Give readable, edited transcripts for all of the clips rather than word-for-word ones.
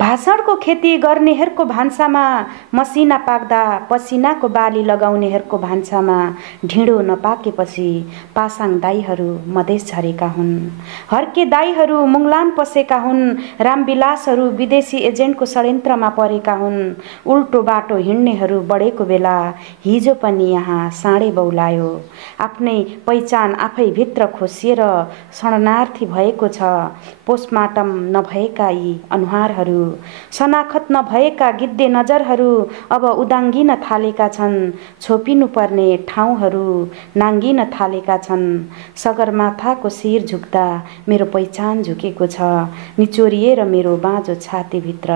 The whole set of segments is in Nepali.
भाषणको खेती गर्नेहरूको भान्सामा मसिना पाक्दा पसिनाको बाली लगाउनेहरूको भान्सामा ढिँडो नपाकेपछि पासाङ दाईहरू मधेस झरेका हुन्। हर्के दाईहरू मुङलान पसेका हुन्। रामविलासहरू विदेशी एजेन्टको षड्यन्त्रमा परेका हुन्। उल्टो बाटो हिँड्नेहरू बढेको बेला हिजो पनि यहाँ साँडे बौलायो। आफ्नै पहिचान आफै भित्र खोसिएर शरणार्थी भएको छ। पोस्टमार्टम नभएका यी अनुहारहरू, शनाखत नभएका गिद्धे नजरहरू अब उदाङ्गिन थालेका छन्। छोपिनुपर्ने ठाउँहरू नाङ्गिन थालेका छन्। सगरमाथाको शिर झुक्दा मेरो पहिचान झुकेको छ। निचोरिएर मेरो बाँझो छातीभित्र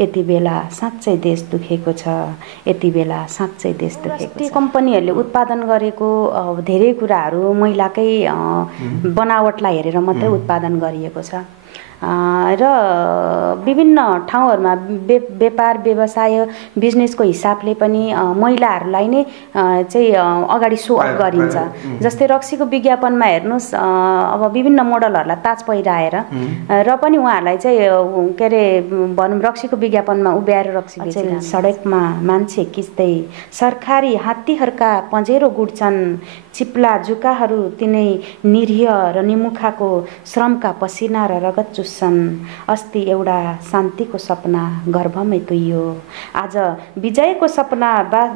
यति बेला साँच्चै देश दुखेको छ। यति बेला साँच्चै देश दुखेको छ। कम्पनीहरूले उत्पादन गरेको धेरै कुराहरू महिलाकै बनावटलाई हेरेर मात्रै उत्पादन गरिएको छ र विभिन्न ठाउँहरूमा व्यापार व्यवसाय बिजनेसको हिसाबले पनि महिलाहरूलाई नै चाहिँ अगाडि सो अप गरिन्छ। जस्तै रक्सीको विज्ञापनमा हेर्नुहोस्, अब विभिन्न मोडलहरूलाई ताज पहिराएर र पनि उहाँहरूलाई चाहिँ के अरे भनौँ रक्सीको विज्ञापनमा उभ्याएर रक्सी बेचिन्छ। सडकमा मान्छे किच्दै सरकारी हात्तीहरूका पँजेरो गुड्छन्। चिप्ला जुकाहरू तिनै निरीह र निमुखाको श्रमका पसिना र रगत चुस्छन्। अस्ति एउटा शान्तिको सपना गर्भमै तुइयो। आज विजयको सपना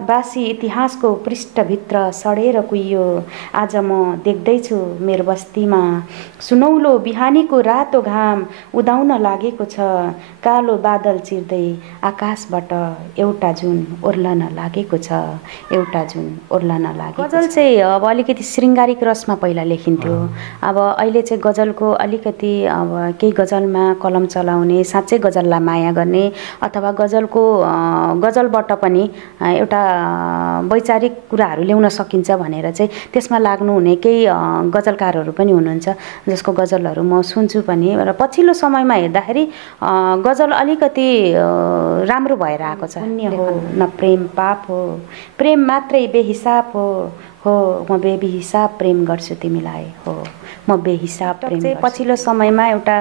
बासी इतिहासको पृष्ठभित्र सडेर कुइयो। आज म देख्दैछु मेरो बस्तीमा सुनौलो बिहानीको रातो घाम उदाउन लागेको छ। कालो बादल चिर्दै आकाशबाट एउटा जुन ओर्लन लागेको छ। एउटा जुन ओर्लन लागेको छ। गजल चाहिँ अब अलिकति श्रृङ्गारिक रसमा पहिला लेखिन्थ्यो। अब अहिले चाहिँ गजलको अलिकति अब केही गजलमा कलम चलाउने, साँच्चै गजललाई माया गर्ने अथवा गजलबाट पनि एउटा वैचारिक कुराहरू ल्याउन सकिन्छ भनेर चाहिँ त्यसमा लाग्नुहुने केही गजलकारहरू पनि हुनुहुन्छ, जसको गजलहरू म सुन्छु पनि। र पछिल्लो समयमा हेर्दाखेरि गजल अलिकति राम्रो भएर आएको छ। पुण्य हो न प्रेम पाप हो, प्रेम मात्रै बेहिसाब हो म बेहिसाब प्रेम गर्छु तिमीलाई, हो म बेहिसाब प्रेम गर्छु। पछिल्लो समयमा एउटा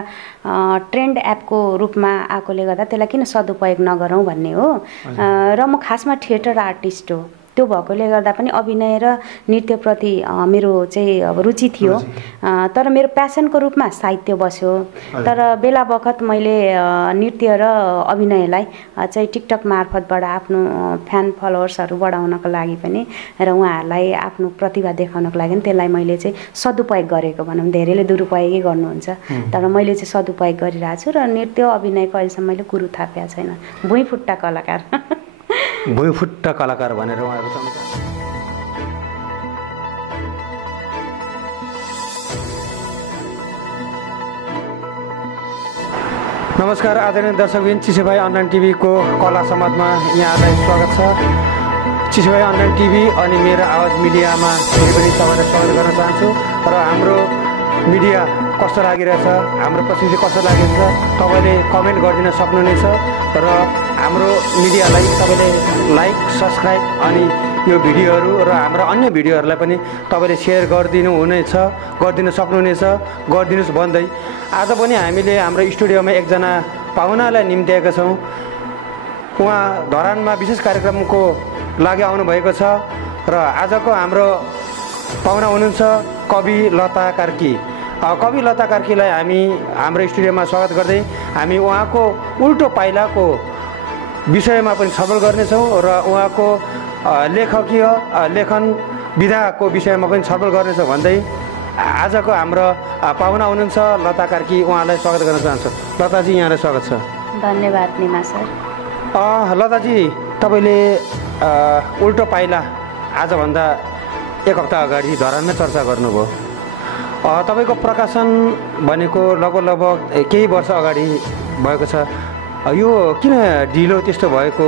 ट्रेन्ड एपको रूपमा आएकोले गर्दा त्यसलाई किन सदुपयोग नगरौँ भन्ने हो। र म खासमा थिएटर आर्टिस्ट हो, त्यो भएकोले गर्दा पनि अभिनय र नृत्यप्रति मेरो चाहिँ अब रुचि थियो। तर मेरो प्यासनको रूपमा साहित्य बस्यो। तर बेला बखत मैले नृत्य र अभिनयलाई चाहिँ टिकटक मार्फतबाट आफ्नो फ्यान फलोवर्सहरू बढाउनको लागि पनि र उहाँहरूलाई आफ्नो प्रतिभा देखाउनको लागि त्यसलाई मैले चाहिँ सदुपयोग गरेको भनौँ। धेरैले दुरुपयोगै गर्नुहुन्छ, तर मैले चाहिँ सदुपयोग गरिरहेको छु। र नृत्य अभिनयको अहिलेसम्म मैले कुरो थापेको छैन। भुइँफुट्टा कलाकार भुइँफुट्टा कलाकार भनेर उहाँहरू चाहिँ। नमस्कार आदरणीय दर्शकबिन, चिसोभाइ अनलाइन टिभीको कला समाजमा यहाँलाई स्वागत छ। चिसोभाइ अनलाइन टिभी अनि मेरो आवाज मिडियामा फेरि पनि तपाईँलाई स्वागत गर्न चाहन्छु। र हाम्रो मिडिया कस्तो लागिरहेछ, हाम्रो प्रस्तुति कस्तो लागेको छ तपाईँले कमेन्ट गरिदिन सक्नुहुनेछ। र हाम्रो मिडियालाई तपाईँले लाइक सब्सक्राइब अनि यो भिडियोहरू र हाम्रो अन्य भिडियोहरूलाई पनि तपाईँले सेयर गरिदिन सक्नुहुनेछ। गरिदिनुहोस् भन्दै आज पनि हामीले हाम्रो स्टुडियोमा एकजना पाहुनालाई निम्त्याएका छौँ। उहाँ धरानमा विशेष कार्यक्रमको लागि आउनुभएको छ। र आजको हाम्रो पाहुना हुनुहुन्छ कवि लता कार्की। कवि लता कार्कीलाई हामी हाम्रो स्टुडियोमा स्वागत गर्दै हामी उहाँको उल्टो पाइलाको विषयमा पनि छलफल गर्नेछौँ र उहाँको लेखकीय लेखन विधाको विषयमा पनि छलफल गर्नेछौँ भन्दै आजको हाम्रो पाहुना हुनुहुन्छ लता कार्की, उहाँलाई स्वागत गर्न चाहन्छु। लताजी यहाँलाई स्वागत छ। धन्यवाद निमा सर। लताजी, तपाईँले उल्टो पाइला आजभन्दा एक हप्ता अगाडि धरानमै चर्चा गर्नुभयो। तपाईँको प्रकाशन भनेको लगभग केही वर्ष अगाडि भएको छ। यो किन ढिलो त्यस्तो भएको,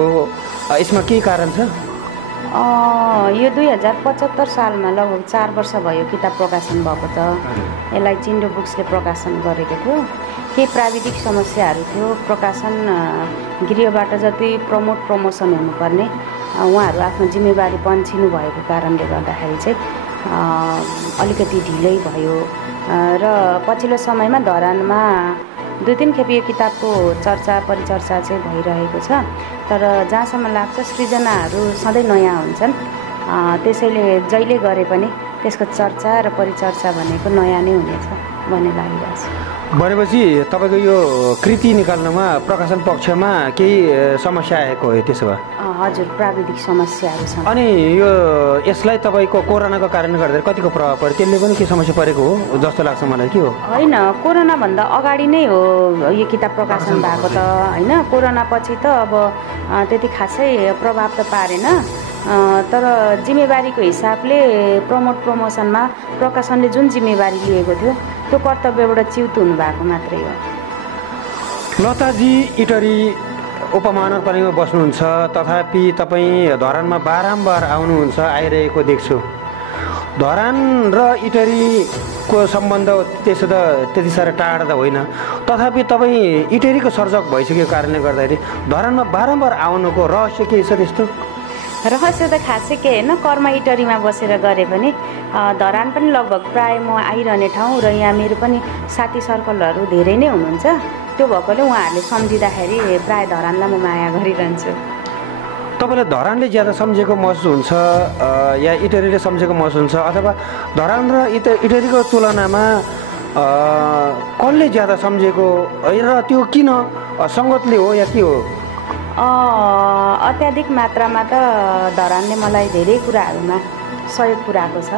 यसमा केही कारण छ? यो 2075 सालमा लगभग 4 वर्ष भयो किताब प्रकाशन भएको छ। यसलाई चिन्डो बुक्सले प्रकाशन गरेको थियो। केही प्राविधिक समस्याहरू थियो। प्रकाशन गृहबाट जति प्रमोसन हुनुपर्ने उहाँहरू आफ्नो जिम्मेवारी पन्छिनु भएको कारणले गर्दाखेरि चाहिँ अलिकति ढिलै भयो। र पछिल्लो समयमा धरानमा 2-3 खेप यो किताबको चर्चा परिचर्चा चाहिँ भइरहेको छ। तर जहाँसम्म लाग्छ सृजनाहरू सधैँ नयाँ हुन्छन्, त्यसैले जहिले गरे पनि त्यसको चर्चा र परिचर्चा भनेको नयाँ नै हुनेछ भन्ने लागिरहेछ। भनेपछि तपाईँको यो कृति निकाल्नमा प्रकाशन पक्षमा केही समस्या आएको हो त्यसो भए? हजुर, प्राविधिक समस्याहरू छन्। अनि यो यसलाई तपाईँको कोरोनाको कारणले गर्दा कतिको प्रभाव पर्यो, त्यसले पनि के समस्या परेको हो जस्तो लाग्छ मलाई? के हो? होइन, कोरोनाभन्दा अगाडि नै हो यो किताब प्रकाशन भएको त होइन। कोरोना पछि त अब त्यति खासै प्रभाव त पारेन, तर जिम्मेवारीको हिसाबले प्रमोसनमा प्रकाशनले जुन जिम्मेवारी लिएको थियो त्यो कर्तव्यबाट च्युत हुनुभएको मात्रै हो। लताजी इटरी उपमहानगरपालिकामा बस्नुहुन्छ, तथापि तपाईँ धरानमा बारम्बार आउनुहुन्छ, आइरहेको देख्छु। धरान र इटरीको सम्बन्ध त्यसो त त्यति साह्रो टाढा त होइन, तथापि तपाईँ इटरीको सर्जक भइसकेको कारणले गर्दाखेरि धरानमा बारम्बार आउनुको रहस्य के छ त्यस्तो? रहस्य त खासै के होइन, कर्म इटरीमा बसेर गरे पनि धरान पनि लगभग प्राय म आइरहने ठाउँ र यहाँ मेरो पनि साथी सर्कलहरू धेरै नै हुनुहुन्छ। त्यो भएकोले उहाँहरूले सम्झिँदाखेरि प्राय धरानलाई म माया गरिरहन्छु। तपाईँलाई धरानले ज्यादा सम्झेको महसुस हुन्छ या इटरीले सम्झेको महसुस हुन्छ, अथवा धरान र इटरीको तुलनामा कसले ज्यादा सम्झेको र त्यो किन सङ्गतले हो या के हो? अत्याधिक मात्रामा त धरानले मलाई धेरै कुराहरूमा सहयोग पुऱ्याएको छ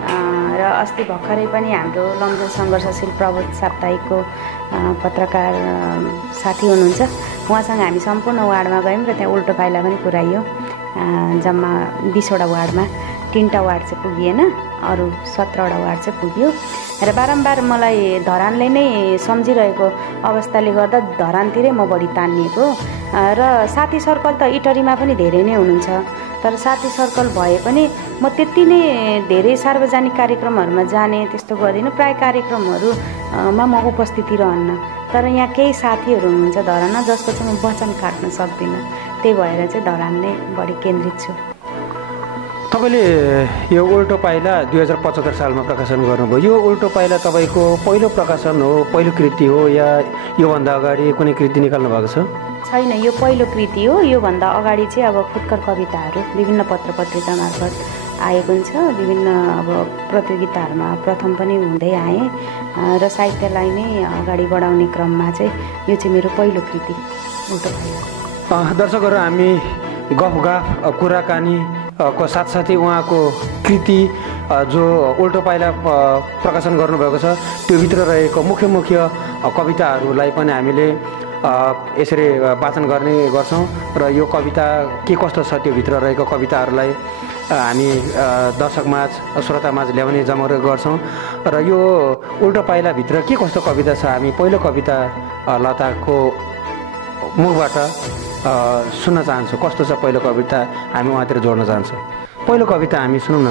र अस्ति भर्खरै पनि हाम्रो लमजुङ सङ्घर्षशील प्रबोध साप्ताहिकको पत्रकार साथी हुनुहुन्छ, उहाँसँग हामी सम्पूर्ण वार्डमा गयौँ र त्यहाँ उल्टो पाइला पनि पुऱ्याइयो। जम्मा 20वटा वार्डमा 3टा वार्ड चाहिँ पुगिएन, अरू 17वटा वार्ड चाहिँ पुग्यो र बारम्बार मलाई धरानले नै सम्झिरहेको अवस्थाले गर्दा धरानतिरै म बढी तानिएको र साथी सर्कल त इटरीमा पनि धेरै नै हुनुहुन्छ। तर साथी सर्कल भए पनि म त्यति नै धेरै सार्वजनिक कार्यक्रमहरूमा जाने त्यस्तो गर्दिनँ, प्राय कार्यक्रमहरूमा म उपस्थिति रहन्न। तर यहाँ केही साथीहरू हुनुहुन्छ धरानमा जसको चाहिँ म वचन काट्न सक्दिनँ, त्यही भएर चाहिँ धरान नै बढी केन्द्रित छु। तपाईँले यो उल्टो पाइला 2075 सालमा प्रकाशन गर्नुभयो। यो उल्टो पाइला तपाईँको पहिलो प्रकाशन हो, पहिलो कृति हो या योभन्दा अगाडि कुनै कृति निकाल्नु भएको छ? छैन, यो पहिलो कृति हो। योभन्दा अगाडि चाहिँ अब फुटकर कविताहरू विभिन्न पत्र पत्रिका मार्फत आएको हुन्छ, विभिन्न अब प्रतियोगिताहरूमा प्रथम पनि हुँदै आएँ र साहित्यलाई नै अगाडि बढाउने क्रममा चाहिँ यो चाहिँ मेरो पहिलो कृति उल्टो पाइला। दर्शकहरू, हामी गफगाफ कुराकानी को साथसाथै उहाँको कृति जो उल्टो पाइला प्रकाशन गर्नुभएको छ त्योभित्र रहेको मुख्य मुख्य कविताहरूलाई पनि हामीले यसरी वाचन गर्ने गर्छौँ र यो कविता के कस्तो छ त्योभित्र रहेको कविताहरूलाई हामी दर्शकमाझ श्रोतामाझ ल्याउने जमर्को गर्छौँ र यो उल्टो पाइलाभित्र के कस्तो कविता छ हामी पहिलो कविता लताको मुखबाट सुन्न चाहन्छु। कस्तो छ पहिलो कविता, हामी उहाँतिर जोड्न चाहन्छौँ। पहिलो कविता हामी सुनौँ न।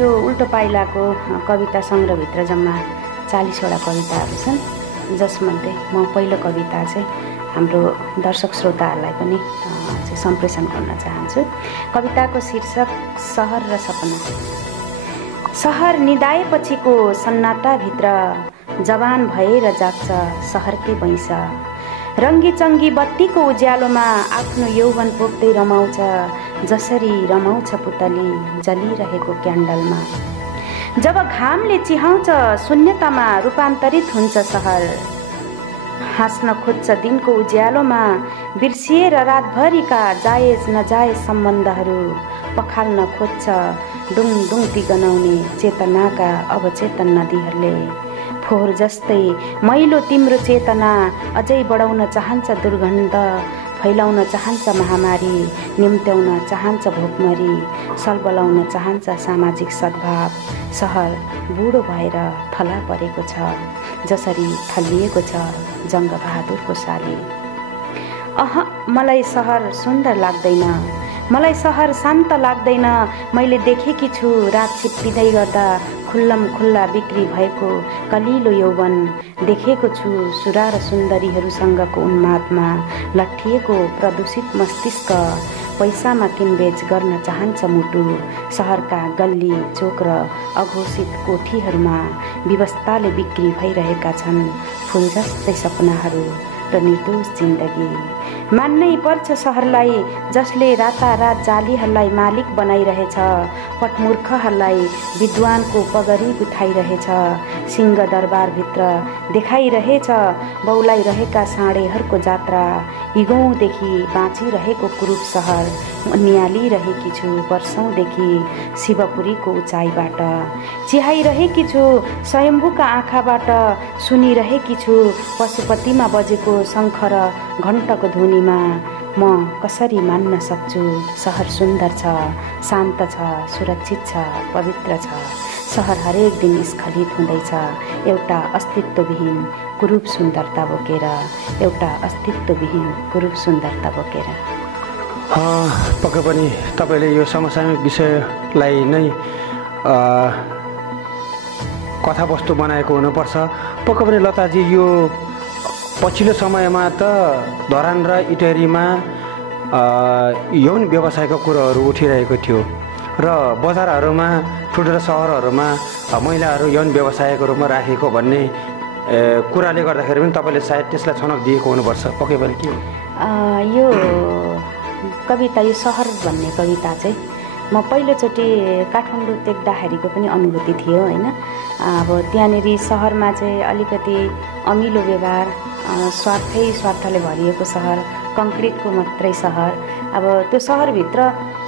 यो उल्टो पाइलाको कविता सङ्ग्रहभित्र जम्मा 40वटा कविताहरू छन्, जसमध्ये म पहिलो कविता चाहिँ हाम्रो दर्शक श्रोताहरूलाई पनि सम्प्रेषण गर्न चाहन्छु। कविताको शीर्षक सहर र सपना। सहर निदाएपछिको सन्नाटाभित्र जवान भएर जाग्छ सहरकै वैंश। रङ्गी चङ्गी बत्तीको उज्यालोमा आफ्नो यौवन पोप्दै रमाउँछ, जसरी रमाउँछ पुतली जलिरहेको क्यान्डलमा। जब घामले चिहाउँछ शून्यतामा रूपान्तरित हुन्छ सहर। हाँस्न खोज्छ दिनको उज्यालोमा बिर्सिएर रातभरिका जायज नजायज सम्बन्धहरू। पखाल्न खोज्छ डुङडुङती गनाउने चेतनाका अवचेतन नदीहरूले। फोहोर जस्तै मैलो तिम्रो चेतना अझै बढाउन चाहन्छ दुर्गन्ध, फैलाउन चाहन्छ महामारी, निम्त्याउन चाहन्छ भोकमरी, सलबलाउन चाहन्छ सामाजिक सद्भाव। सहर बुढो भएर थला परेको छ, जसरी थलिएको छ जङ्गबहादुरको साली। मलाई सहर सुन्दर लाग्दैन, मलाई सहर शान्त लाग्दैन। मैले देखेकी छु रात छिप्पिँदै गर्दा खुल्लम खुल्ला बिक्री भएको कलिलो यौवन। देखेको छु सुरा र सुन्दरीहरूसँगको उन्मादमा लट्ठिएको प्रदूषित मस्तिष्क। पैसामा किनबेच गर्न चाहन्छ मुटु। सहरका गल्ली चोक र अघोषित कोठीहरूमा व्यवस्थाले बिक्री भइरहेका छन् फुल जस्तै सपनाहरू र निर्दोष जिन्दगी। मान्नै पर्छ सहरलाई जसले रातारात जालीहरूलाई मालिक बनाइरहेछ, पटमूर्खहरूलाई विद्वानको पगरी उठाइरहेछ। सिंह दरबारभित्र देखाइरहेछ बौलाइरहेका साँडेहरूको जात्रा। हिगौँदेखि बाँचिरहेको कुरूप सहर नियालिरहेकी छु वर्षौँदेखि शिवपुरीको उचाइबाट। चिहाइरहेकी छु स्वयम्भूका आँखाबाट, सुनिरहेकी छु पशुपतिमा बजेको शङ्ख र घण्टको ध्वनिमा। म कसरी मान्न सक्छु सहर सुन्दर छ, शान्त छ, सुरक्षित छ, पवित्र छ। सहर हरेक दिन स्खलित हुँदैछ एउटा अस्तित्वविहीन कुरूप सुन्दरता बोकेर, एउटा अस्तित्वविहीन कुरूप सुन्दरता बोकेर। पक्कै पनि तपाईँले यो समसामयिक विषयलाई नै कथावस्तु बनाएको हुनुपर्छ। पक्कै पनि लताजी यो पछिल्लो समयमा त धरान र इटहरीमा यौन व्यवसायको कुरोहरू उठिरहेको थियो र बजारहरूमा ठुल्ठुला सहरहरूमा महिलाहरू यौन व्यवसायको रूपमा राखेको भन्ने कुराले गर्दाखेरि पनि तपाईँले सायद त्यसलाई छनक दिएको हुनुपर्छ। पक्कै पनि के यो कविता, यो सहर भन्ने कविता चाहिँ म पहिलोचोटि काठमाडौँ देख्दाखेरिको पनि अनुभूति थियो होइन। अब त्यहाँनिर सहरमा चाहिँ अलिकति अमिलो व्यवहार, स्वार्थले भरिएको सहर, कङ्क्रिटको मात्रै सहर। अब त्यो सहरभित्र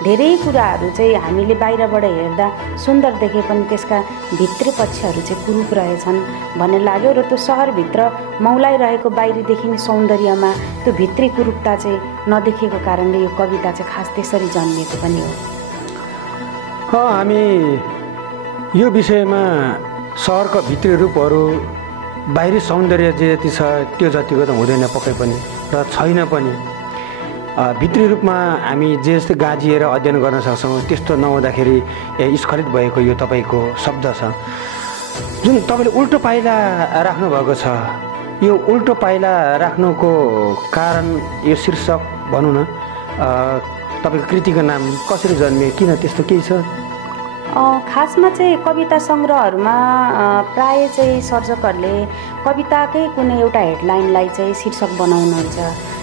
धेरै कुराहरू चाहिँ हामीले बाहिरबाट हेर्दा सुन्दर देखे पनि त्यसका भित्री पक्षहरू चाहिँ कुरूप रहेछन् भन्ने लाग्यो। र त्यो सहरभित्र मौलाइरहेको बाहिरी देखिने सौन्दर्यमा त्यो भित्री कुरूपता चाहिँ नदेखेको कारणले यो कविता चाहिँ खास त्यसरी जन्मिएको पनि हो। हामी यो विषयमा सहरको भित्री रूपहरू बाहिरी सौन्दर्य जे जति छ त्यो जतिको त हुँदैन पक्कै पनि र छैन पनि। भित्री रूपमा हामी जे जस्तै गाजिएर अध्ययन गर्न सक्छौँ त्यस्तो नहुँदाखेरि स्खलित भएको यो तपाईँको शब्द छ जुन तपाईँले उल्टो पाइला राख्नुभएको छ। यो उल्टो पाइला राख्नुको कारण यो शीर्षक भनौँ न, तपाईँको कृतिको नाम कसरी जन्मियो, किन त्यस्तो केही छ? खासमा चाहिँ कविता सङ्ग्रहहरूमा प्राय चाहिँ सर्जकहरूले कविताकै कुनै एउटा हेडलाइनलाई चाहिँ शीर्षक बनाउनुहुन्छ।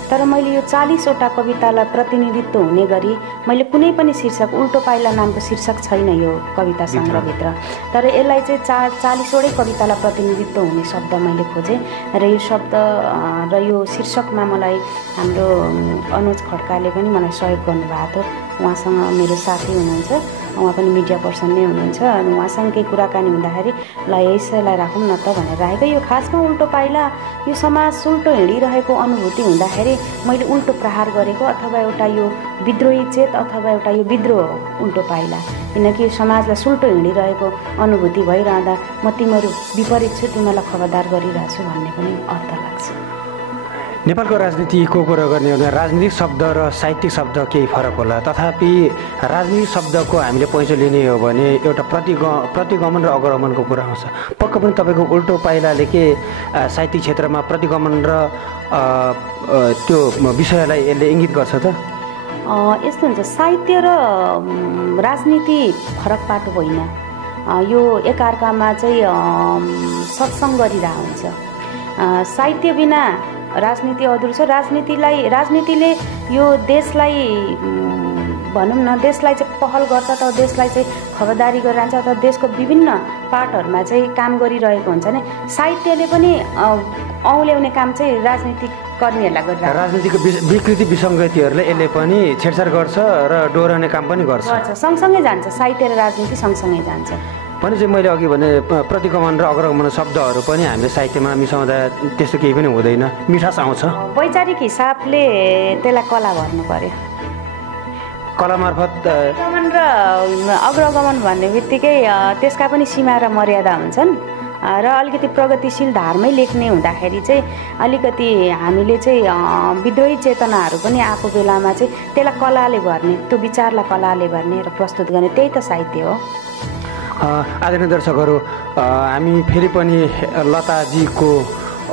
तर मैले यो 40वटा कवितालाई प्रतिनिधित्व हुने गरी मैले कुनै पनि शीर्षक, उल्टो पाइला नामको शीर्षक छैन यो कविता सङ्ग्रहभित्र। तर यसलाई चाहिँ 40वटै कवितालाई प्रतिनिधित्व हुने शब्द मैले खोजेँ र यो शब्द र यो शीर्षकमा मलाई हाम्रो अनुज खड्काले पनि मलाई सहयोग गर्नुभएको थियो। उहाँसँग मेरो साथी हुनुहुन्छ, उहाँ पनि मिडिया पर्सन नै हुनुहुन्छ। अनि उहाँसँग केही कुराकानी हुँदाखेरि ल यसैलाई राखौँ न त भनेर राखेको। यो खासमा उल्टो पाइला यो समाज उल्टो हिँडिरहेको अनुभूति हुँदाखेरि मैले उल्टो प्रहार गरेको, अथवा एउटा यो विद्रोही चेत अथवा एउटा यो विद्रोह उल्टो पाइला। किनकि यो समाजलाई सुल्टो हिँडिरहेको अनुभूति भइरहँदा म तिमीहरू विपरीत छु, तिमीलाई खबरदार गरिरहेको छु भन्ने पनि अर्थ लाग्छ। नेपालको राजनीतिको कुरा गर्ने हो भने राजनीतिक शब्द र साहित्यिक शब्द केही फरक होला, तथापि राजनीतिक शब्दको हामीले पैसा लिने हो भने एउटा प्रतिगमन र अग्रगमनको कुरा आउँछ। पक्का पनि तपाईँको उल्टो पाइलाले के साहित्यिक क्षेत्रमा प्रतिगमन र त्यो विषयलाई यसले इङ्गित गर्छ त? यस्तो हुन्छ, साहित्य र राजनीति फरक पाटो होइन, यो एकअर्कामा चाहिँ सत्सङ्ग गरिरहेको हुन्छ। साहित्य बिना राजनीति अधुरो छ। राजनीतिले यो देशलाई भनौँ न, देशलाई चाहिँ पहल गर्छ अथवा देशलाई चाहिँ खबरदारी गरिरहन्छ अथवा देशको विभिन्न पार्टहरूमा चाहिँ काम गरिरहेको हुन्छ नि। साहित्यले पनि औल्याउने काम चाहिँ राजनीतिक कर्मीहरूलाई गरिरहेको, राजनीतिको विकृति विसङ्गतिहरूले यसले पनि छेडछाड गर्छ र डोर्याउने काम पनि गर्छ। सँगसँगै जान्छ, साहित्य र राजनीति सँगसँगै जान्छ। भने चाहिँ मैले अघि भने प्रतिगमन र अग्रगमन शब्दहरू पनि हामीले साहित्यमा मिसाउँदा त्यस्तो केही पनि हुँदैन, मिठास आउँछ। वैचारिक हिसाबले त्यसलाई कला भर्नु पर्यो। कला मार्फत प्रतिगमन र अग्रगमन भन्ने बित्तिकै त्यसका पनि सीमा र मर्यादा हुन्छन् र अलिकति प्रगतिशील धारमै लेख्ने हुँदाखेरि चाहिँ अलिकति हामीले चाहिँ विद्रोही चेतनाहरू पनि आएको बेलामा चाहिँ त्यसलाई कलाले भर्ने, त्यो विचारलाई कलाले भर्ने र प्रस्तुत गर्ने, त्यही त साहित्य हो। आदरणीय दर्शकहरू, हामी फेरि पनि लताजीको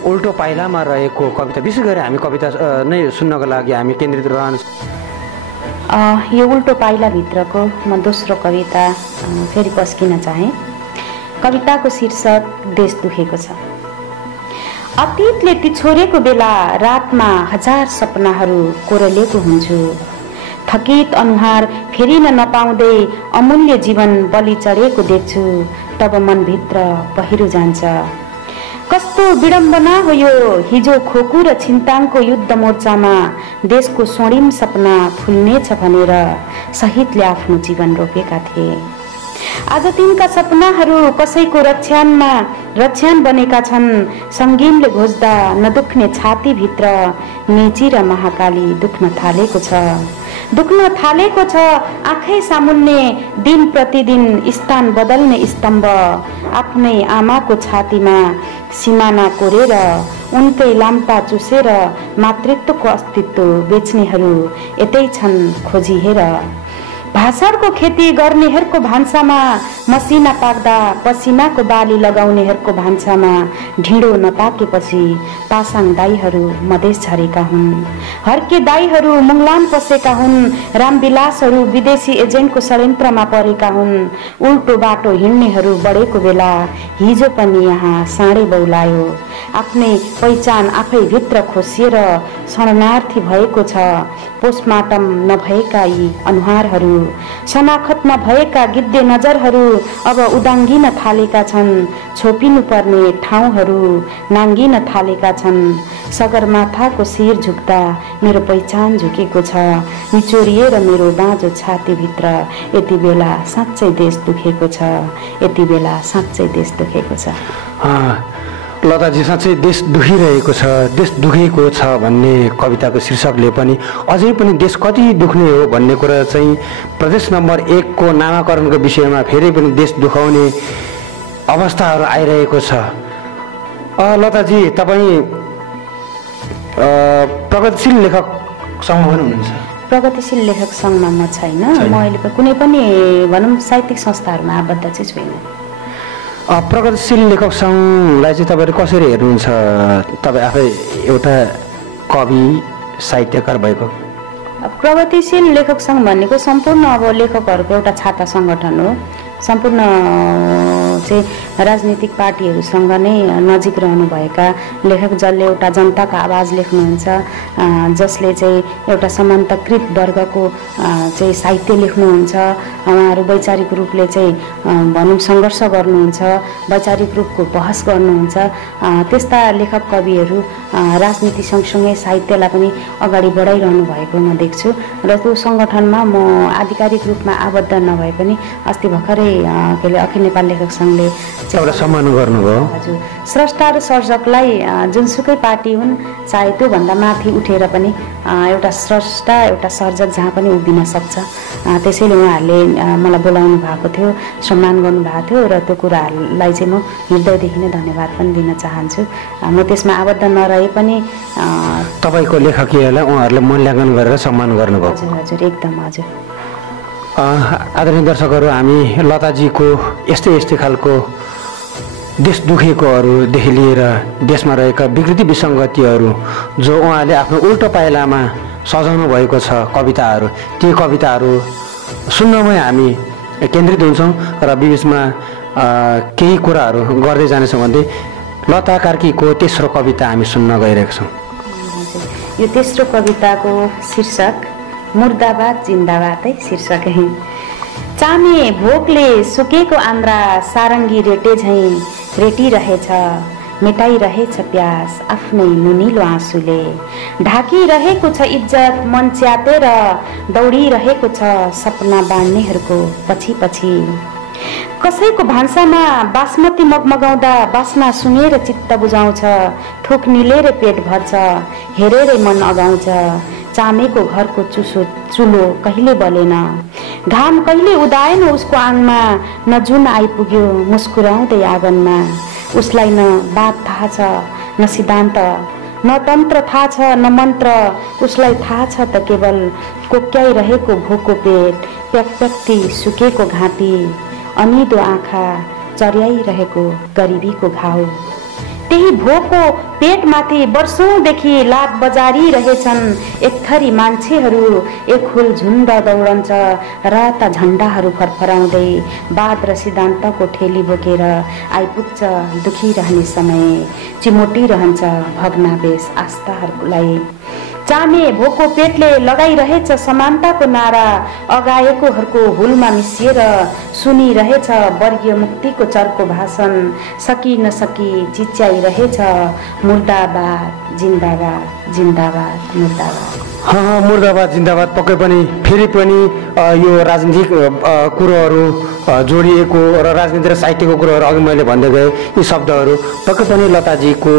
उल्टो पाइलामा रहेको कविता, विशेष गरी हामी कविता नै सुन्नको लागि हामी केन्द्रित रहन्छ। यो उल्टो पाइलाभित्रको म दोस्रो कविता फेरि पस्किन चाहेँ। कविताको शीर्षक देश दुखेको छ। अतीतले तिछोरेको बेला रातमा हजार सपनाहरू कोरलेको हुन्छु। थकित अनुहार फेरिन नपाउँदै अमूल्य जीवन बलि चढेको देख्छु। तब मनभित्र पहिरो जान्छ। कस्तो विडम्बना हो यो, हिजो खोकु र छिन्ताङको युद्ध मोर्चामा देशको स्वर्णिम सपना फुल्नेछ भनेर शहीदले आफ्नो जीवन रोपेका थिए। आज तिनका सपनाहरू कसैको रक्षान बनेका छन्। सङ्गीनले घोज्दा नदुख्ने छातीभित्र मेची र महाकाली दुख्न थालेको छ। आँखै सामुन्ने दिन प्रतिदिन स्थान बदल्ने स्तम्भ आफ्नै आमाको छातीमा सिमाना कोरेर उनकै लाम्टा चुसेर मातृत्वको अस्तित्व बेच्नेहरू यतै छन् खोजी हेर। भाषणको खेती गर्नेहरूको भान्सामा मसिना पाक्दा पसिनाको बाली लगाउनेहरूको भान्सामा ढिँडो नपाकेपछि पासाङ दाईहरू मधेस झरेका हुन्। हर्के दाईहरू मुङलान पसेका हुन्। रामविलासहरू विदेशी एजेन्टको षड्यन्त्रमा परेका हुन्। उल्टो बाटो हिँड्नेहरू बढेको बेला हिजो पनि यहाँ साँडे बौलायो। आफ्नै पहिचान आफै भित्र खोसिएर शरणार्थी भएको छ। पोस्टमार्टम नभएका यी अनुहारहरू, शनाखत नभएका गिद्धे नजरहरू अब उदाङ्गिन थालेका छन्। छोपिनु पर्ने ठाउँहरू नाङ्गिन थालेका छन्। सगरमाथाको शिर झुक्दा मेरो पहिचान झुकेको छ। निचोरिएर मेरो बाँझो छातीभित्र यति बेला साँच्चै देश दुखेको छ। यति बेला साँच्चै देश दुखेको छ। लताजी, साँच्चै देश दुखिरहेको छ, देश दुखेको छ भन्ने कविताको शीर्षकले पनि अझै पनि देश कति दुख्ने हो भन्ने कुरा चाहिँ प्रदेश नम्बर 1 को नामाकरणको विषयमा फेरि पनि देश दुखाउने अवस्थाहरू आइरहेको छ। लताजी, तपाईँ प्रगतिशील लेखक सङ्घमा पनि हुनुहुन्छ? प्रगतिशील लेखक सङ्घमा म छैन। म अहिले कुनै पनि भनौँ साहित्यिक संस्थाहरूमा आबद्ध चाहिँ छैन। प्रगतिशील लेखक सङ्घलाई चाहिँ तपाईँले कसरी हेर्नुहुन्छ? तपाईँ आफै एउटा कवि साहित्यकार भएको। प्रगतिशील लेखक सङ्घ भनेको सम्पूर्ण अब लेखकहरूको एउटा छाता सङ्गठन हो। सम्पूर्ण चाहिँ राजनीतिक पार्टीहरूसँग नै नजिक रहनुभएका लेखक, जसले एउटा जनताको आवाज लेख्नुहुन्छ, जसले चाहिँ एउटा समान्तकृत वर्गको चाहिँ साहित्य लेख्नुहुन्छ। उहाँहरू वैचारिक रूपले चाहिँ भनौँ सङ्घर्ष गर्नुहुन्छ, वैचारिक रूपको बहस गर्नुहुन्छ। त्यस्ता लेखक कविहरू राजनीति सँगसँगै साहित्यलाई पनि अगाडि बढाइरहनु भएको म देख्छु। र त्यो सङ्गठनमा म आधिकारिक रूपमा आबद्ध नभए पनि अस्ति भर्खरै के अरे अखिल नेपाल लेखक सङ्घले एउटा सम्मान गर्नुभयो। हजुर, स्रष्टा र सर्जकलाई जुनसुकै पार्टी हुन् चाहे त्योभन्दा माथि उठेर पनि एउटा स्रष्टा एउटा सर्जक जहाँ पनि उभिन सक्छ। त्यसैले उहाँहरूले मलाई बोलाउनु भएको थियो, सम्मान गर्नुभएको थियो र त्यो कुराहरूलाई चाहिँ म हृदयदेखि नै धन्यवाद पनि दिन चाहन्छु। म त्यसमा आबद्ध नरहे पनि तपाईँको लेखकीयलाई उहाँहरूले मूल्याङ्कन गरेर सम्मान गर्नुभयो। हजुर हजुर, एकदम हजुर। आदरणीय दर्शकहरू, हामी लताजीको यस्तै खालको देश दुखेकोहरूदेखि लिएर देशमा रहेका विकृति विसङ्गतिहरू जो उहाँले आफ्नो उल्टो पाइलामा सजाउनु भएको छ कविताहरू, ती कविताहरू सुन्नमै हामी केन्द्रित हुन्छौँ र बिचमा केही कुराहरू गर्दै जानेछौँ भन्दै लता कार्कीको तेस्रो कविता हामी सुन्न गइरहेका छौँ। यो तेस्रो कविताको शीर्षक मुर्दाबाद जिन्दाबाद है शीर्षक है। चामे भोकले सुकेको आन्द्रा सारङ्गी रेटे झैँ रेटिरहेछ। मेटाइरहेछ प्यास आफ्नै नुनिलो आँसुले। ढाकिरहेको छ इज्जत मन च्यातेर दौडिरहेको छ सपना बाँड्नेहरूको पछि पछि। कसैको भान्सामा बासमती मगमगाउँदा बास्ना सुनेर चित्त बुझाउँछ। थोक निलेर पेट भर्छ हेरेरै मन अगाउँछ। चामेको घरको चुलो कहिले बलेन, घाम कहिले उदाएन उसको आङमा। न जुन आइपुग्यो मुस्कुराउँदै आँगनमा। उसलाई न बात थाहा छ न सिद्धान्त, न तन्त्र थाहा छ न मन्त्र। उसलाई थाहा छ त केवल कोक्याइरहेको भोको पेट, प्याकप्याक्ती सुकेको घाँटी, अनिदो आँखा, चर्याइरहेको गरिबीको घाउ। त्यही भोको पेटमाथि वर्षौंदेखि लात बजारी रहेछन् एक थरी मान्छेहरू। एक हुल झुण्ड दौडन्छ राता झण्डाहरू फरफराउँदै। वाद र सिद्धान्तको ठेली बोकेर आइपुग्छ दुखिरहने समय। चिमोटिरहन्छ भग्नावेश आस्थाहरूलाई। चामे भोको पेटले लगाइरहेछ समानताको नारा। अगाएकोहरूको हुलमा मिसिएर सुनिरहेछ वर्गीय मुक्तिको चर्को भाषण। सकी नसकी चिच्याइरहेछ मुर्दाबाद जिन्दाबाद जिन्दाबाद मुर्दाबाद। मुर्दाबाद जिन्दाबाद पक्कै पनि फेरि पनि यो राजनीतिक कुरोहरू जोडिएको र राजनीति र साहित्यको कुरोहरू अघि मैले भन्दै गएँ। यी शब्दहरू पक्कै पनि लताजीको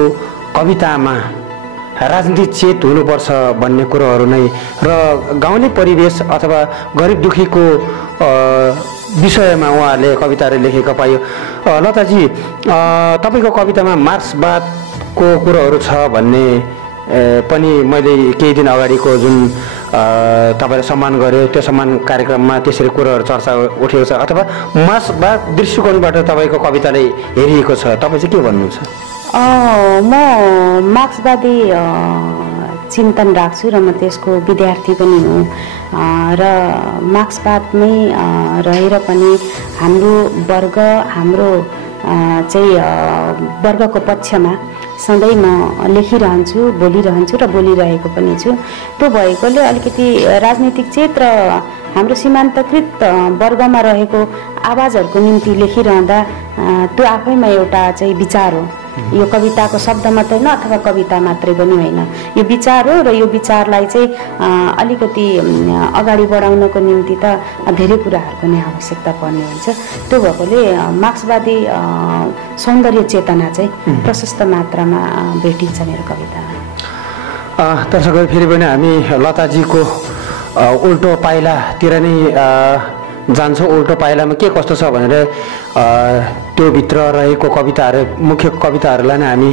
कवितामा राजनीतिक चेत हुनुपर्छ भन्ने कुरोहरू नै र गाउँले परिवेश अथवा गरिब दुखीको विषयमा उहाँहरूले कविताहरू लेखेका पाइयो। लताजी, तपाईँको कवितामा मार्क्सवादको कुरोहरू छ भन्ने पनि मैले केही दिन अगाडिको जुन तपाईँले सम्मान गर्यो त्यो सम्मान कार्यक्रममा त्यसरी कुरोहरू चर्चा उठेको छ अथवा मार्क्सवाद दृष्टिकोणबाट तपाईँको कविताले हेरिएको छ। तपाईँ चाहिँ के भन्नुहुन्छ? म मार्क्सवादी चिन्तन राख्छु र म त्यसको विद्यार्थी पनि हुँ र मार्क्सवादमै रहेर पनि हाम्रो वर्ग हाम्रो चाहिँ वर्गको पक्षमा सधैँ म लेखिरहन्छु, बोलिरहन्छु र बोलिरहेको पनि छु। त्यो भएकोले अलिकति राजनीतिक क्षेत्र हाम्रो सीमान्तकृत वर्गमा रहेको आवाजहरूको निम्ति लेखिरहँदा त्यो आफैमा एउटा चाहिँ विचार हो। यो कविताको शब्द मात्रै न अथवा कविता मात्रै पनि होइन, यो विचार हो र यो विचारलाई चाहिँ अलिकति अगाडि बढाउनको निम्ति त धेरै कुराहरूको नै आवश्यकता पर्ने हुन्छ। त्यो भएकोले मार्क्सवादी सौन्दर्य चेतना चाहिँ प्रशस्त मात्रामा भेटिन्छ मेरो कवितामा। दर्शकहरू, फेरि पनि हामी लताजीको उल्टो पाइलातिर नै जान्छौँ। उल्टो पाइलामा के कस्तो छ भनेर त्यो भित्र रहेको कविताहरू, मुख्य कविताहरूलाई नै हामी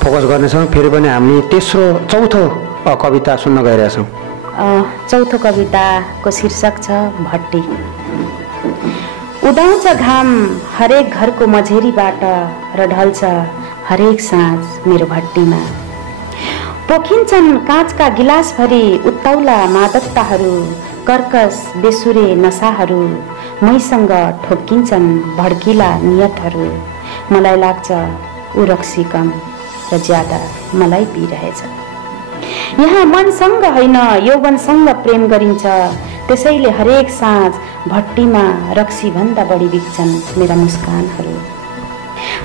फोकस गर्नेछौँ। फेरि पनि हामी चौथो कविता सुन्न गइरहेछौँ। चौथो कविताको शीर्षक छ भट्टी। उदाउँछ घाम हरेक घरको मझेरीबाट र ढल्छ हरेक साँझ मेरो भट्टीमा। पोखिन्छन् काँचका गिलासभरि उत्ताउला मादकताहरू, कर्कस बेसुरे नसाहरू मैसँग ठोक्किन्छन् भड्किला नियतहरू। मलाई लाग्छ ऊ रक्सी कम र ज्यादा मलाई पिरहेछ। यहाँ मनसँग होइन यौवनसँग प्रेम गरिन्छ, त्यसैले हरेक साँझ भट्टीमा रक्सीभन्दा बढी बिक्छन् मेरा मुस्कानहरू।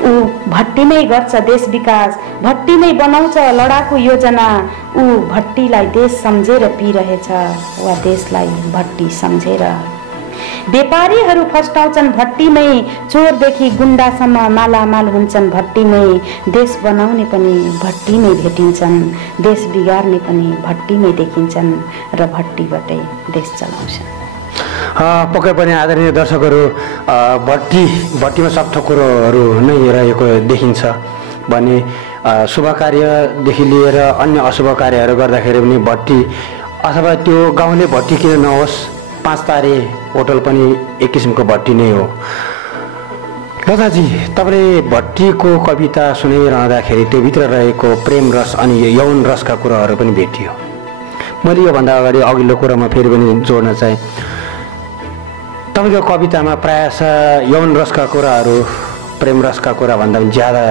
ऊ भट्टीमै गर्छ देश विकास, भट्टीमै बनाउँछ लडाकु योजना। ऊ भट्टीलाई देश सम्झेर पिरहेछ वा देशलाई भट्टी सम्झेर। व्यापारीहरू फस्टाउँछन् भट्टीमै, चोरदेखि गुण्डासम्म मालामाल हुन्छन् भट्टीमै। देश बनाउने पनि भट्टीमै भेटिन्छन्, देश बिगार्ने पनि भट्टीमै देखिन्छन् र भट्टीबाटै देश चलाउँछन्। पक्कै पनि आदरणीय दर्शकहरू, भट्टीमा सब थोक कुरोहरू नै रहेको देखिन्छ भने शुभ कार्यदेखि लिएर अन्य अशुभ कार्यहरू गर्दाखेरि पनि भट्टी अथवा त्यो गाउँले भट्टी किन नहोस्, 5 तारे होटल पनि एक किसिमको भट्टी नै हो। लताजी, तपाईँले भट्टीको कविता सुनाइरहँदाखेरि त्यो भित्र रहेको प्रेम रस अनि यौन रसका कुराहरू पनि भेटियो। मैले योभन्दा अगाडि अघिल्लो कुरामा फेरि पनि जोड्न चाहेँ, तपाईँको कवितामा प्रायः यौन रसका कुराहरू प्रेम रसका कुरा भन्दा पनि ज्यादा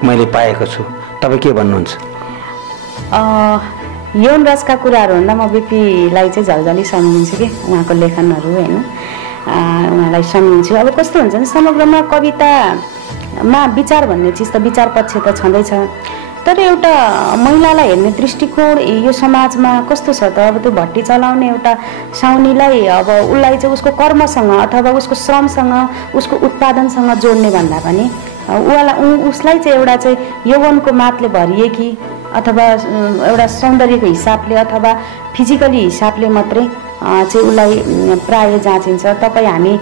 मैले पाएको छु। तपाईँ के भन्नुहुन्छ? यौन रसका कुराहरू भन्दा म बिपीलाई चाहिँ झल्झली सम्झिन्छु कि उहाँको लेखनहरू होइन, उहाँलाई सम्झिन्छु। अब कस्तो हुन्छ नि, समग्रमा कवितामा विचार भन्ने चिज त विचार पक्ष त छँदैछ, तर एउटा महिलालाई हेर्ने दृष्टिकोण यो समाजमा कस्तो छ त? अब त्यो भट्टी चलाउने एउटा साउनीलाई अब उसलाई चाहिँ उसको कर्मसँग अथवा उसको श्रमसँग उसको उत्पादनसँग जोड्ने भन्दा पनि उसलाई चाहिँ एउटा चाहिँ यौवनको मातले भरिएकी अथवा एउटा सौन्दर्यको हिसाबले अथवा फिजिकली हिसाबले मात्रै चाहिँ उसलाई प्राय जाँचिन्छ। तपाईँ हामी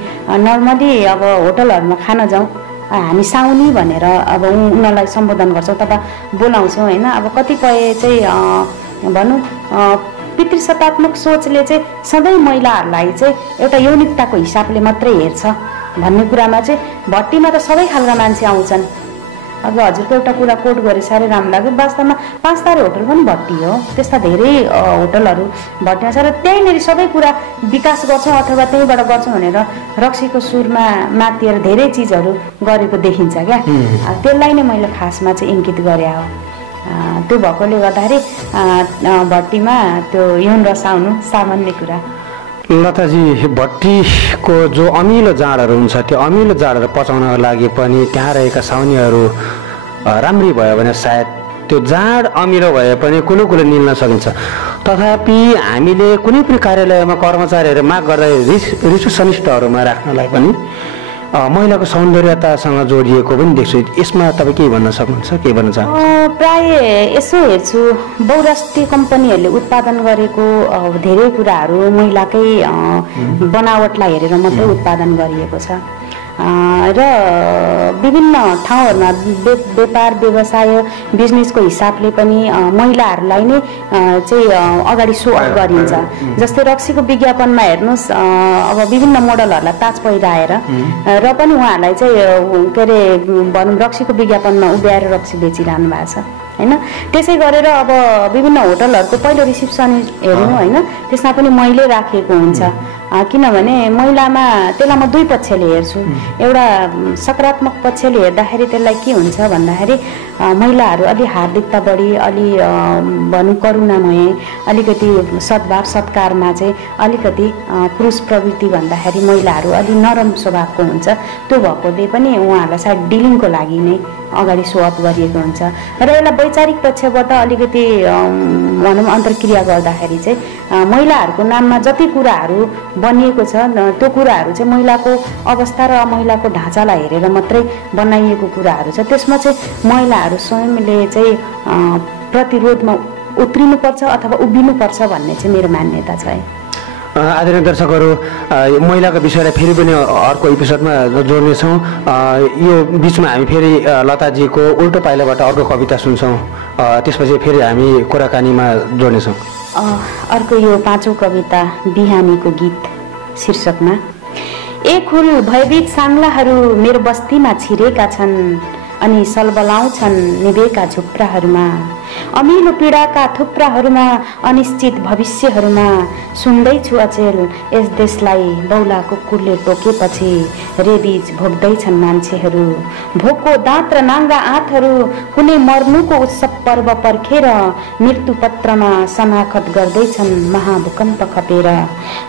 नर्मली अब होटलहरूमा खान जाउँ, हामी साउनी भनेर अब उनीहरूलाई सम्बोधन गर्छौँ अथवा बोलाउँछौँ होइन। अब कतिपय चाहिँ भनौँ पितृसत्तात्मक सोचले चाहिँ सधैँ महिलाहरूलाई चाहिँ एउटा यौनिकताको हिसाबले मात्रै हेर्छ भन्ने कुरामा चाहिँ भट्टीमा त सबै खालका मान्छे आउँछन्। अब हजुरको एउटा कुरा कोट गरे साह्रै राम्रो लाग्यो। वास्तवमा 5 तारे होटल पनि भट्टी हो, त्यस्ता धेरै होटलहरू भट्टीमा छ र त्यहीँनिर सबै कुरा विकास गर्छौँ अथवा त्यहीँबाट गर्छौँ भनेर रक्सीको सुरमा माथिएर धेरै चिजहरू गरेको देखिन्छ क्या। त्यसलाई नै मैले खासमा चाहिँ इङ्गित गरे हो। त्यो भएकोले गर्दाखेरि भट्टीमा त्यो यौन रस आउनु सामान्य कुरा। लताजी, भट्टीको जो अमिलो जाँडहरू हुन्छ त्यो अमिलो जाँडहरू पचाउनको लागि पनि त्यहाँ रहेका साउनीहरू राम्री भयो भने सायद त्यो जाँड अमिलो भए पनि कुनै कुरो निल्न सकिन्छ। तथापि हामीले कुनै पनि कार्यालयमा कर्मचारीहरू माग गर्दा रिसु सनिष्ठहरूमा राख्नलाई पनि महिलाको सौन्दर्यतासँग जोडिएको पनि देख्छु। यसमा तपाईँ के भन्न सक्नुहुन्छ, के भन्न चाहनुहुन्छ? प्राय यसो हेर्छु, बहुराष्ट्रिय कम्पनीहरूले उत्पादन गरेको धेरै कुराहरू महिलाकै बनावटलाई हेरेर मात्रै उत्पादन गरिएको छ र विभिन्न ठाउँहरूमा व्यापार व्यवसाय बिजनेसको हिसाबले पनि महिलाहरूलाई नै चाहिँ अगाडि सो अप गरिन्छ। जस्तै रक्सीको विज्ञापनमा हेर्नुहोस्, अब विभिन्न मोडलहरूलाई ताज पहिराएर र पनि उहाँहरूलाई चाहिँ के अरे भनौँ रक्सीको विज्ञापनमा उभ्याएर रक्सी बेचिरहनु भएको छ होइन। त्यसै गरेर अब विभिन्न होटलहरूको पहिलो रिसिप्सन हेर्नु होइन, त्यसमा पनि मैले राखेको हुन्छ। किनभने महिलामा त्यसलाई म दुई पक्षले हेर्छु। एउटा सकारात्मक पक्षले हेर्दाखेरि त्यसलाई के हुन्छ भन्दाखेरि महिलाहरू अलि हार्दिकता बढी, अलि भनौँ करुणामय, अलिकति सद्भाव सत्कारमा चाहिँ अलिकति पुरुष प्रवृत्ति भन्दाखेरि महिलाहरू अलि नरम स्वभावको हुन्छ। त्यो भएकोले पनि उहाँहरूलाई सायद डिलिङको लागि नै अगाडि सो अप गरिएको हुन्छ। र यसलाई वैचारिक पक्षबाट अलिकति भनौँ अन्तर्क्रिया गर्दाखेरि चाहिँ महिलाहरूको नाममा जति कुराहरू बनिएको छ त्यो कुराहरू चाहिँ महिलाको अवस्था र महिलाको ढाँचालाई हेरेर मात्रै बनाइएको कुराहरू छ। त्यसमा चाहिँ महिलाहरू स्वयंले चाहिँ प्रतिरोधमा उत्रिनुपर्छ अथवा उभिनुपर्छ भन्ने चाहिँ मेरो मान्यता छ। आदरणीय दर्शकहरू, महिलाको विषयलाई फेरि पनि अर्को एपिसोडमा जोड्नेछौँ। यो बिचमा हामी फेरि लताजीको उल्टो पाइलाबाट अर्को कविता सुन्छौँ, त्यसपछि फेरि हामी कुराकानीमा जोड्नेछौँ। अर्को यो 5औं कविता बिहानीको गीत शीर्षकमा। एक हुल भयभीत साङ्लाहरू मेरो बस्तीमा छिरेका छन् अनि सलबलाउँछन् निभेका झुप्राहरूमा। अमिलो पीडाका थुप्राहरूमा, अनिश्चित भविष्यहरूमा सुन्दैछु अचेल यस देशलाई बौला कुकुरले टोकेपछि रेबिज भोग्दैछन् मान्छेहरू। भोकको दाँत र नाङ्गा आँटहरू कुनै मर्नुको उत्सव पर्व पर्खेर मृत्युपत्रमा शनाखत गर्दैछन् महाभूकम्प खपेर।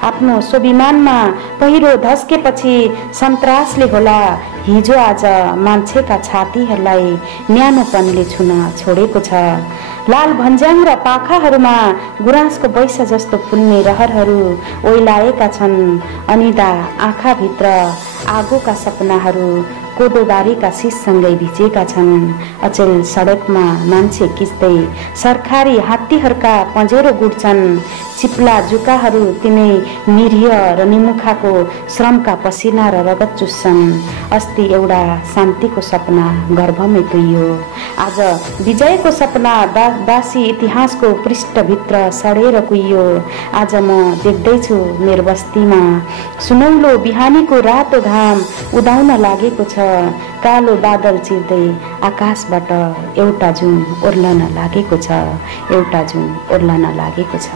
आफ्नो स्वाभिमानमा पहिरो धस्केपछि सन्तासले होला हिजो आज मान्छेका छातीहरूलाई न्यानोपनले छुन छोडेको छ। लाल भन्ज्याङ र पाखाहरूमा गुराँसको वैसा जस्तो फुल्ने रहरहरू ओइलाएका छन्। अनिदा आँखाभित्र आगोका सपनाहरू कोदोबारीका शीशसँगै भिजेका छन्। अचेल सडकमा मान्छे किच्दै सरकारी हात्तीहरूका पँजेरो गुड्छन्। चिप्ला जुकाहरू तिनै निरीह र निमुखाको श्रमका पसिना र रगत चुस्छन्। अस्ति एउटा शान्तिको सपना गर्भमै तुइयो, आज विजयको सपना दासी इतिहासको पृष्ठभित्र सडेर कुइयो। आज म देख्दैछु मेरो बस्तीमा सुनौलो बिहानीको रातो घाम उदाउन लागेको छ। कालो बादल चिर्दै आकाशबाट एउटा जुन ओर्लन लागेको छ, एउटा जुन ओर्लन लागेको छ।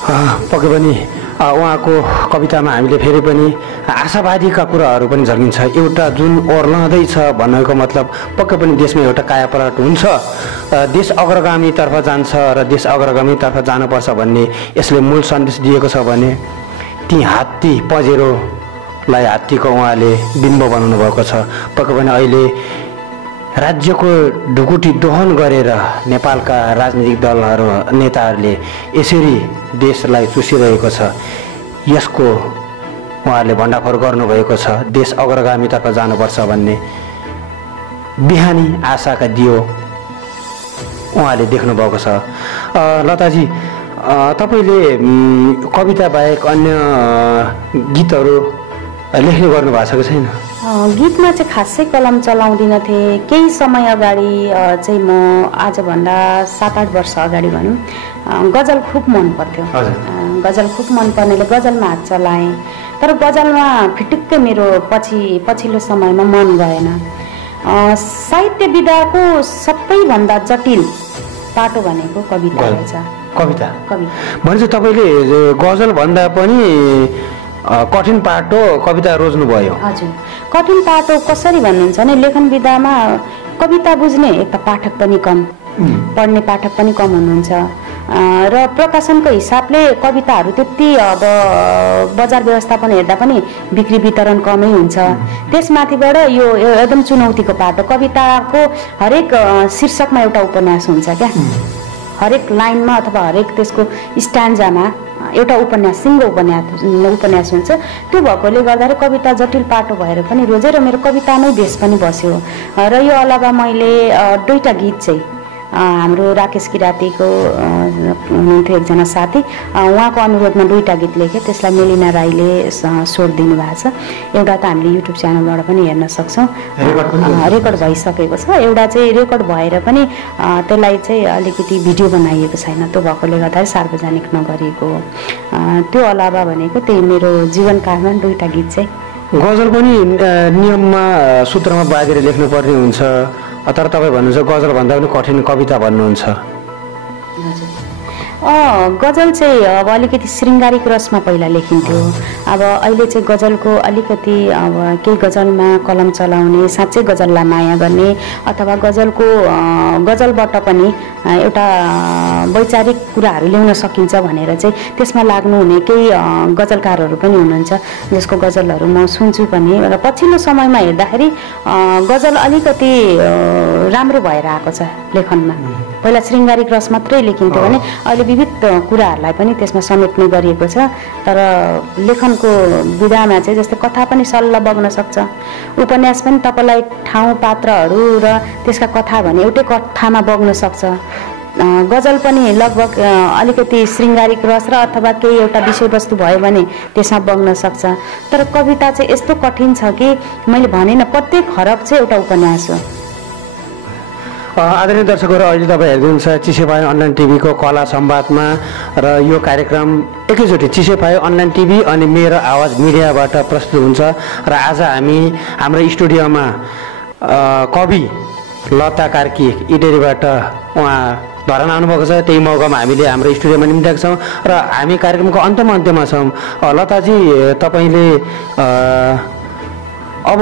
पक्कै पनि उहाँको कवितामा हामीले फेरि पनि आशावादीका कुराहरू पनि झल्किन्छ। एउटा जुन ओर्लँदैछ भन्नुको मतलब पक्कै पनि देशमा एउटा कायापलट हुन्छ, देश अग्रगामीतर्फ जान्छ र देश अग्रगामीतर्फ जानुपर्छ भन्ने यसले मूल सन्देश दिएको छ भने ती हात्ती पँजेरोलाई हात्तीको उहाँले बिम्ब बनाउनु भएको छ। पक्कै पनि अहिले राज्यको ढुकुटी दोहन गरेर नेपालका राजनीतिक दलहरू नेताहरूले यसरी देशलाई चुसिरहेको छ। यसको उहाँहरूले भण्डाफोर गर्नुभएको छ। देश अग्रगामीतर्फ जानुपर्छ भन्ने बिहानी आशाका दियो उहाँले देख्नुभएको छ। लताजी, तपाईँले कविता बाहेक अन्य गीतहरू लेख्ने गर्नुभएको छ कि छैन? गीतमा चाहिँ खासै कलम चलाउँदिन थिएँ। केही समय अगाडि चाहिँ म आजभन्दा 7-8 वर्ष अगाडि भनौँ गजल खुब मन पर्थ्यो। गजल खुब मन पर्नेले गजलमा हात चलाएँ, तर गजलमा फिटुक्कै मेरो पछिल्लो समयमा मन गएन। साहित्य विधाको सबैभन्दा जटिल पाटो भनेको कविता रहेछ। कविता कविता भनेपछि तपाईँले गजल भन्दा पनि कठिन पाटो कविता रोज्नुभयो। हजुर, कठिन पाटो कसरी भन्नुहुन्छ भने लेखन विधामा कविता बुझ्ने एक त पाठक पनि कम, पढ्ने पाठक पनि कम हुनुहुन्छ र प्रकाशनको हिसाबले कविताहरू त्यति अब बजार व्यवस्थापन हेर्दा पनि बिक्री वितरण कमै हुन्छ। त्यसमाथिबाट यो एकदम चुनौतीको पाटो। कविताको हरेक शीर्षकमा एउटा उपन्यास हुन्छ क्या, हरेक लाइनमा अथवा हरेक त्यसको स्ट्यान्जामा एउटा उपन्यास, सिङ्गो उपन्यास हुन्छ। त्यो भएकोले गर्दाखेरि कविता जटिल पाटो भएर पनि रोजेर मेरो कवितामै भेष पनि बस्यो। र यो अलावा मैले दुईटा गीत चाहिँ हाम्रो राकेश किरातीको हुनुहुन्थ्यो एकजना साथी, उहाँको अनुरोधमा दुईटा गीत लेखेँ। त्यसलाई मेलिना राईले स्वर दिनुभएको छ। एउटा त हामीले युट्युब च्यानलबाट पनि हेर्न सक्छौँ, रेकर्ड भइसकेको छ। एउटा चाहिँ रेकर्ड भएर पनि त्यसलाई चाहिँ अलिकति भिडियो बनाइएको छैन, त्यो भएकोले गर्दाखेरि सार्वजनिक नगरिएको। त्यो अलावा भनेको त्यही मेरो जीवनकालमा दुईटा गीत चाहिँ। गजल पनि नियममा सूत्रमा बाँधेर लेख्नुपर्ने हुन्छ, तर तपाईँ भन्नुहुन्छ गजल भन्दा पनि कठिन कविता भन्नुहुन्छ। गजल चाहिँ अब अलिकति श्रृङ्गारिक रसमा पहिला लेखिन्थ्यो। अब अहिले चाहिँ गजलको अलिकति अब केही गजलमा कलम चलाउने, साँच्चै गजललाई माया गर्ने अथवा गजलबाट पनि एउटा वैचारिक कुराहरू ल्याउन सकिन्छ भनेर चाहिँ त्यसमा लाग्नुहुने केही गजलकारहरू पनि हुनुहुन्छ, जसको गजलहरू म सुन्छु पनि। र पछिल्लो समयमा हेर्दाखेरि गजल अलिकति राम्रो भएर आएको छ लेखनमा। पहिला श्रृङ्गारिक रस मात्रै लेखिन्थ्यो भने अहिले विविध कुराहरूलाई पनि त्यसमा समेट्ने गरिएको छ। तर लेखनको विधामा चाहिँ जस्तै कथा पनि सल्ल बग्न सक्छ, उपन्यास पनि तपाईँलाई ठाउँ पात्रहरू र त्यसका कथा भने एउटै कथामा बग्न सक्छ। गजल पनि लगभग अलिकति श्रृङ्गारिक रस र अथवा केही एउटा विषयवस्तु भयो भने त्यसमा बग्न सक्छ। तर कविता चाहिँ यस्तो कठिन छ कि मैले भनेन, प्रत्येक हरफ चाहिँ एउटा उपन्यास हो। आदरणीय दर्शकहरू, अहिले तपाईँ हेर्नुहुन्छ चिसेफाई अनलाइन टिभीको कला संवादमा र यो कार्यक्रम एकैचोटि चिसेफाई अनलाइन टिभी अनि मेरो आवाज मिडियाबाट प्रस्तुत हुन्छ। र आज हामी हाम्रो स्टुडियोमा कवि लता कार्की इटेरीबाट उहाँ धरान आउनुभएको छ। त्यही मौकामा हामीले हाम्रो स्टुडियोमा निम्त्याएको छौँ र हामी कार्यक्रमको अन्त्यमा छौँ। लताजी, तपाईँले अब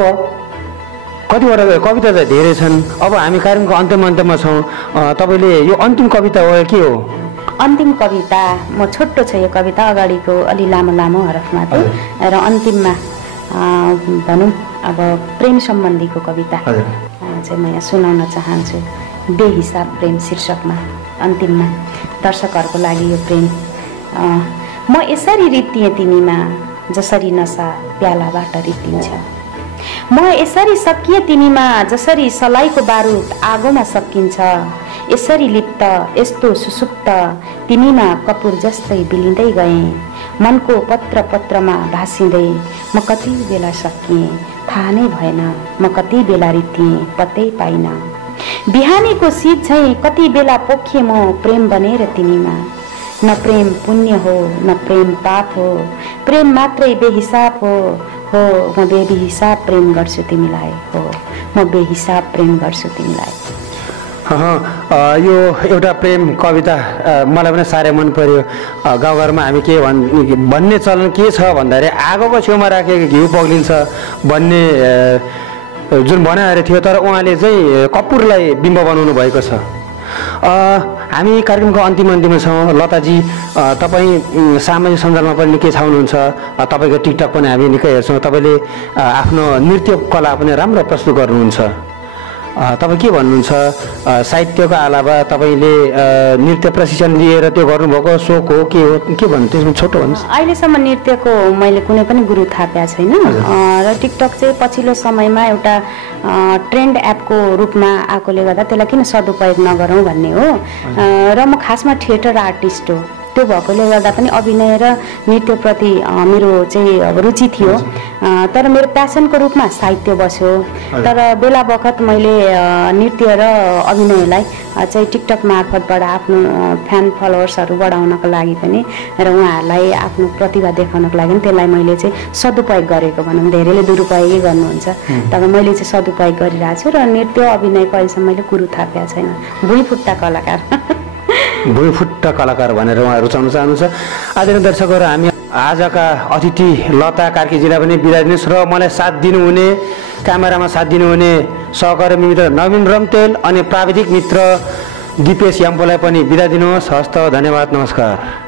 कतिवटा कविता चाहिँ धेरै छन्, अब हामी कार्यक्रमको अन्त्यमा छौँ, तपाईँले यो अन्तिम कविता हो के हो? अन्तिम कविता म छोटो छ यो कविता, अगाडिको अलि लामो हरफमा थियो र अन्तिममा भनौँ अब प्रेम सम्बन्धीको कविता चाहिँ म यहाँ सुनाउन चाहन्छु। बेहिसाब प्रेम शीर्षकमा अन्तिममा दर्शकहरूको लागि यो प्रेम। म यसरी रित्तिएँ तिमीमा जसरी नसा प्यालाबाट रित्तिन्छ, म यसरी सकिएँ तिमीमा जसरी सलाइको बारुद आगोमा सकिन्छ, यसरी लिप्त यस्तो सुसुप्त तिमीमा कपुर जस्तै बिलिँदै गएँ, मनको पत्रमा भासिँदै म कति बेला सकिएँ थाहा नै भएन, म कति बेला रित्तिएँ पत्तै पाइनँ, बिहानीको शीत झैँ कति बेला पोखिएँ म प्रेम बनेर तिमीमा, न प्रेम पुण्य हो न प्रेम पाप हो, प्रेम मात्रै बेहिसाब हो म बेहिसाब प्रेम गर्छु तिमीलाई, हो म बेहिसाब प्रेम गर्छु तिमीलाई। यो एउटा प्रेम कविता मलाई पनि साह्रै मन पर्यो। गाउँघरमा हामी के भन्ने चलन के छ भन्दाखेरि आगोको छेउमा राखेको घिउ पग्लिन्छ भन्ने जुन भनाइहरू थियो, तर उहाँले चाहिँ कपुरलाई बिम्ब बनाउनु भएको छ। हामी कार्यक्रमको अन्तिममा छौँ। लताजी, तपाईँ सामाजिक सञ्जालमा पनि निकै छाउनुहुन्छ, तपाईँको टिकटक पनि हामी निकै हेर्छौँ, तपाईँले आफ्नो नृत्य कला पनि राम्रो प्रस्तुत गर्नुहुन्छ। तपाईँ के भन्नुहुन्छ? साहित्यको अलावा तपाईँले नृत्य प्रशिक्षण लिएर त्यो गर्नुभएको सोक हो के भन्नु, त्यसमा छोटो भन्नुहोस्। अहिलेसम्म नृत्यको मैले कुनै पनि गुरु थापेको छैन र टिकटक चाहिँ पछिल्लो समयमा एउटा ट्रेन्ड एपको रूपमा आएकोले गर्दा त्यसलाई किन सदुपयोग नगरौँ भन्ने हो। र म खासमा थिएटर आर्टिस्ट हो, त्यो भएकोले गर्दा पनि अभिनय र नृत्यप्रति मेरो चाहिँ अब रुचि थियो। तर मेरो प्यासनको रूपमा साहित्य बस्यो। तर बेला बखत मैले नृत्य र अभिनयलाई चाहिँ टिकटक मार्फतबाट आफ्नो फ्यान फलोवर्सहरू बढाउनको लागि पनि र उहाँहरूलाई आफ्नो प्रतिभा देखाउनको लागि त्यसलाई मैले चाहिँ सदुपयोग गरेको भनौँ। धेरैले दुरुपयोगै गर्नुहुन्छ, तर मैले चाहिँ सदुपयोग गरिरहेको छु र नृत्य अभिनयको अहिलेसम्म मैले कुरो थापेको छैन। भुइँफुट्टा कलाकार भुइँफुट्टा कलाकार भनेर उहाँ रुचाउन चाहनुहुन्छ। आदरणीय दर्शकहरू, हामी आजका अतिथि लता कार्कीजीलाई पनि बिदा दिनुहोस् र मलाई साथ दिनुहुने, क्यामेरामा साथ दिनुहुने सहकर्मी मित्र नवीन रम्तेल अनि प्राविधिक मित्र दिपेश याम्पोलाई पनि बिदा दिनुहोस्। हस्त, धन्यवाद, नमस्कार।